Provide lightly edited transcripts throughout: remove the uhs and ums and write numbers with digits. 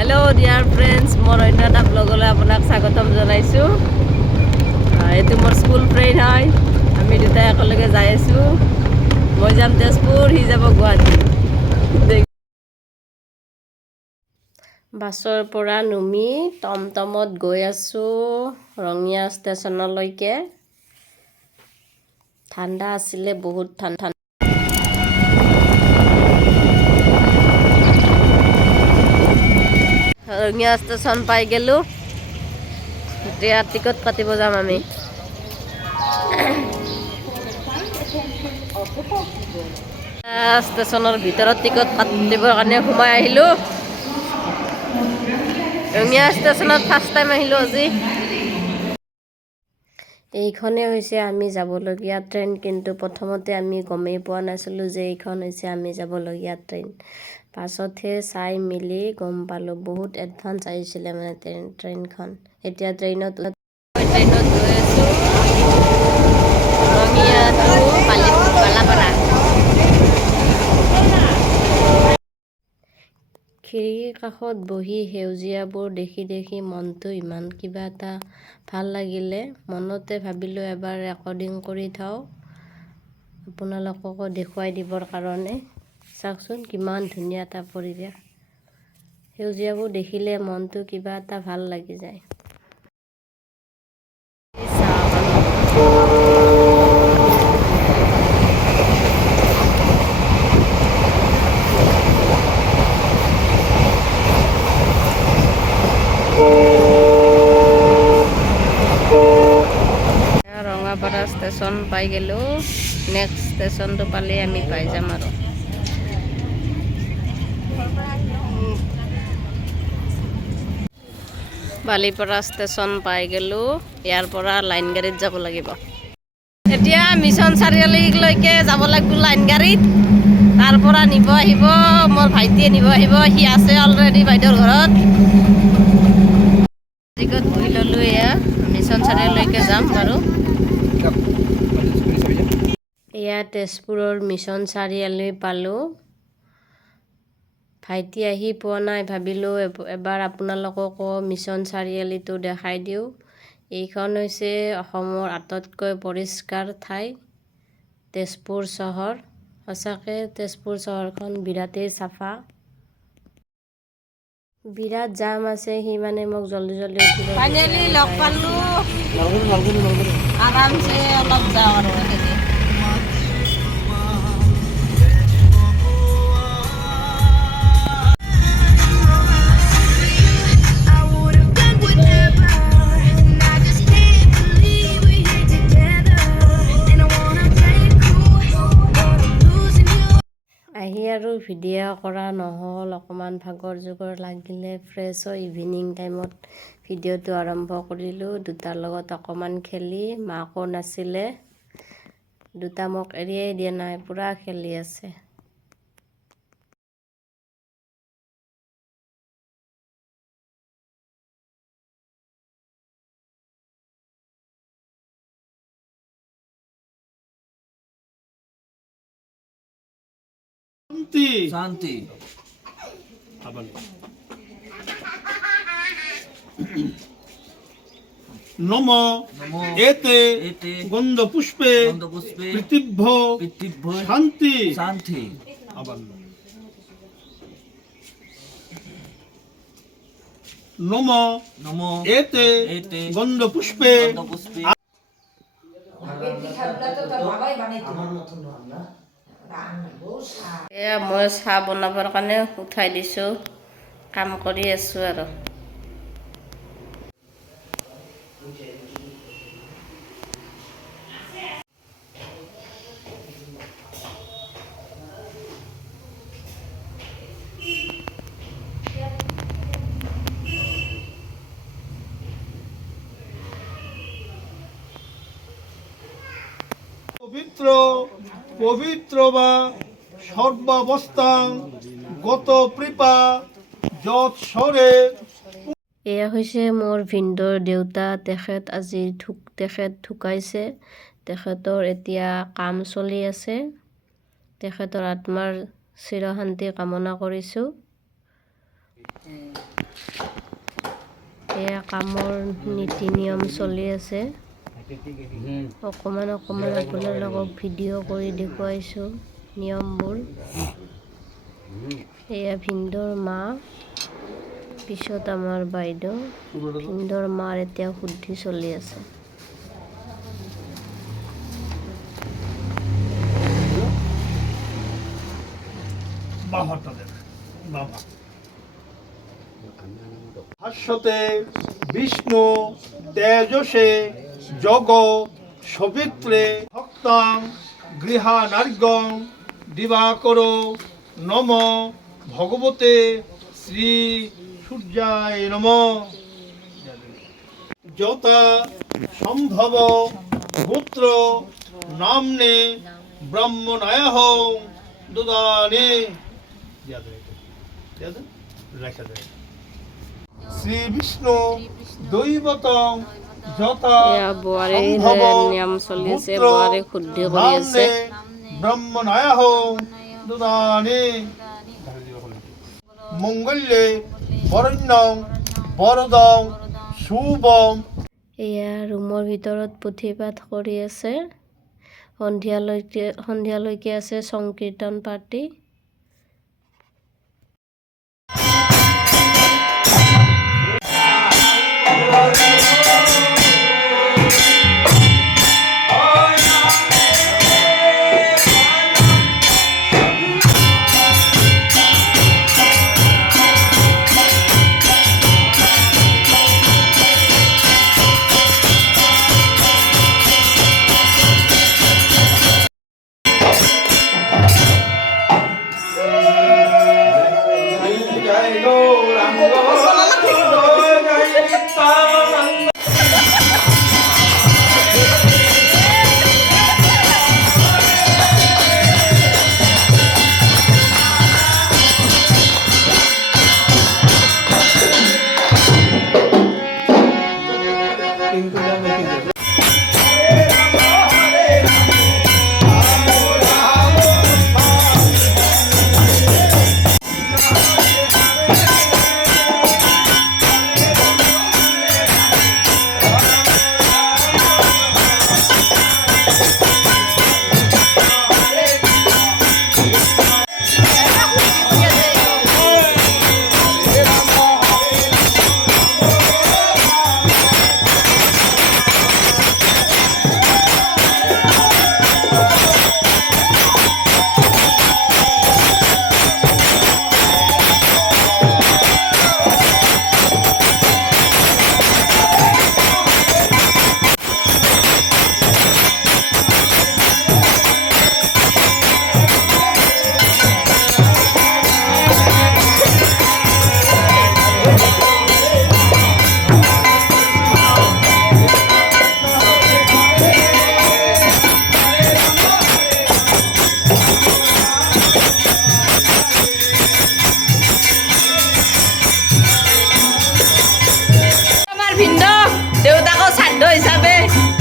Hello' dear friends, মোৰ অন্য এটা ব্লগলৈ আপোনাক স্বাগতম জনাইছোঁ। এইটো মোৰ স্কুল ফ্ৰেণ্ড হয়। আমি দুটাই একেলগে যাই আছোঁ। মই যাম তেজপুৰ, সি যাব গুৱাহাটী। বাছৰ পৰা নামি টমটমত গৈ আছোঁ ৰঙিয়া ষ্টেচনলৈকে। ঠাণ্ডা আছিলে, বহুত ঠাণ্ডা। ৰঙিয়া ষ্টেচন পাই গ'লোঁ। এতিয়া টিকট কাটিব যাম আমি। ষ্টেচনৰ ভিতৰত টিকট কাটিবৰ কাৰণে সোমাই আহিলোঁ। ৰঙিয়া ষ্টেচনত ফাৰ্ষ্ট টাইম আহিলোঁ আজি। এইখনেই হৈছে আমি যাবলগীয়া ট্ৰেইন, কিন্তু প্ৰথমতে আমি গমেই পোৱা নাছিলোঁ যে এইখন হৈছে আমি যাবলগীয়া ট্ৰেইন। পাছতহে চাই মেলি গম পালোঁ, বহুত এডভান্স আহিছিলে মানে ট্ৰেইনখন। এতিয়া ট্ৰেইনত গৈ আছোঁ ৰঙিয়া টু বালাপাৰা। খিৰিকীৰ কাষত বহি সেউজীয়াবোৰ দেখি দেখি মনটো ইমান কিবা এটা ভাল লাগিলে। মনতে ভাবিলোঁ এবাৰ ৰেকৰ্ডিং কৰি থওঁ, আপোনালোককো দেখুৱাই দিবৰ কাৰণে। চাওকচোন কিমান ধুনীয়া এটা পৰিৱেশ। সেউজীয়াবোৰ দেখিলে মনটো কিবা এটা ভাল লাগি যায়। ৰঙাপাৰা ষ্টেচন পাই গ'লোঁ। নেক্সট ষ্টেচনটো পালে আমি পাই যাম আৰু। বালিপাৰা ষ্টেচন পাই গ'লোঁ। ইয়াৰ পৰা লাইন গাড়ীত যাব লাগিব। এতিয়া মিছন চাৰিআলিলৈকে যাব লাগিব লাইন গাড়ীত। তাৰ পৰা নিব আহিব, মোৰ ভাইটিয়ে নিব আহিব। সি আছে অলৰেডি বাইদেউৰ ঘৰত। টিকট বহি ল'লোঁ। এয়া মিছন চাৰিআলিলৈকে যাম বাৰু। এয়া তেজপুৰৰ মিছন চাৰিআলি পালোঁ। ভাইটি আহি পোৱা নাই, ভাবিলোঁ এবাৰ আপোনালোককো মিছন চাৰিআলিটো দেখাই দিওঁ। এইখন হৈছে অসমৰ আটাইতকৈ পৰিষ্কাৰ ঠাই, তেজপুৰ চহৰ। সঁচাকৈ তেজপুৰ চহৰখন বিৰাটেই চাফা। বিৰাট জাম আছে, সি মানে মোক জল্দি জল্দি উঠিব। ফাইনেলি লগ পালোঁ। আৰামছে অলপ যাওঁ আৰু এনেকৈ। আহি আৰু ভিডিঅ' কৰা নহ'ল, অকণমান ভাগৰ জুগৰ লাগিলে। ফ্ৰেছ হৈ ইভিনিং টাইমত ভিডিঅ'টো আৰম্ভ কৰিলোঁ। দুটাৰ লগত অকণমান খেলি, মাকো নাছিলে। দুটা মোক এৰিয়াই দিয়া নাই, পূৰা খেলি আছে। শান্তি শান্তি নম এতে গন্ধ পুষ্পে পৃথিভ্য শান্তি শান্তি। নম এতে গন্ধ পুষ্পে। এয়া মই চাহ বনাবৰ কাৰণে উঠাই দিছোঁ, কাম কৰি আছোঁ আৰু। পবিত্ৰ পবিত্ৰ বা সৰ্বাবস্থাং গত কৃপা যৎসৰে। এয়া হৈছে মোৰ ভিনদেউৰ দেউতা। তেখেত ঢুকাইছে। তেখেতৰ এতিয়া কাম চলি আছে। তেখেতৰ আত্মাৰ চিৰশান্তি কামনা কৰিছোঁ। এয়া কামৰ নীতি নিয়ম চলি আছে। অকণমান আপোনালোকক ভিডিঅ' কৰি দেখুৱাইছোঁ নিয়মবোৰ। এয়া ভিনদৰ মা, পিছত আমাৰ বাইদেউ। ভিনদৰ মাৰ এতিয়া শুদ্ধি চলি আছে। ভাষ্যতে বিষ্ণু তেজসে জগ সবিত্রে ভক্তাং গৃহানার্গং দিবাকর নম ভগবতে শ্রী সূর্যায় নম। যথা সম্ভব গোত্র নামনে ব্রাহ্মণায় দুদানে শ্রী বিষ্ণু দৈবতং যথা এয়া বোৱাৰীৰ সম্ভৱ নিয়ম চলি আছে। গোত্ৰ বোৱাৰী শুদ্ধি কৰি আছে। নামনে ব্ৰাহ্মণায় দুদানে মঙ্গল্যে বৰণ্যং বৰদং শুভম। এয়া ৰুমৰ ভিতৰত পুথি পাঠ কৰি আছে। সন্ধিয়ালৈকে আছে সংকীৰ্তন পাৰ্টি। দেউতাকো শ্ৰাদ্ধ হিচাপে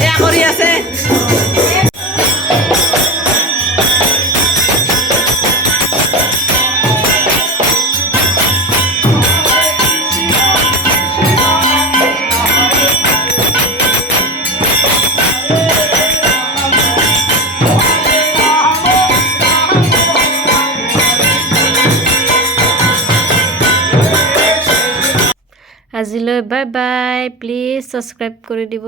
এয়া কৰি আছে। আজিলৈ বাই বাই। প্লিজ ছাবস্ক্ৰাইব কৰি দিব।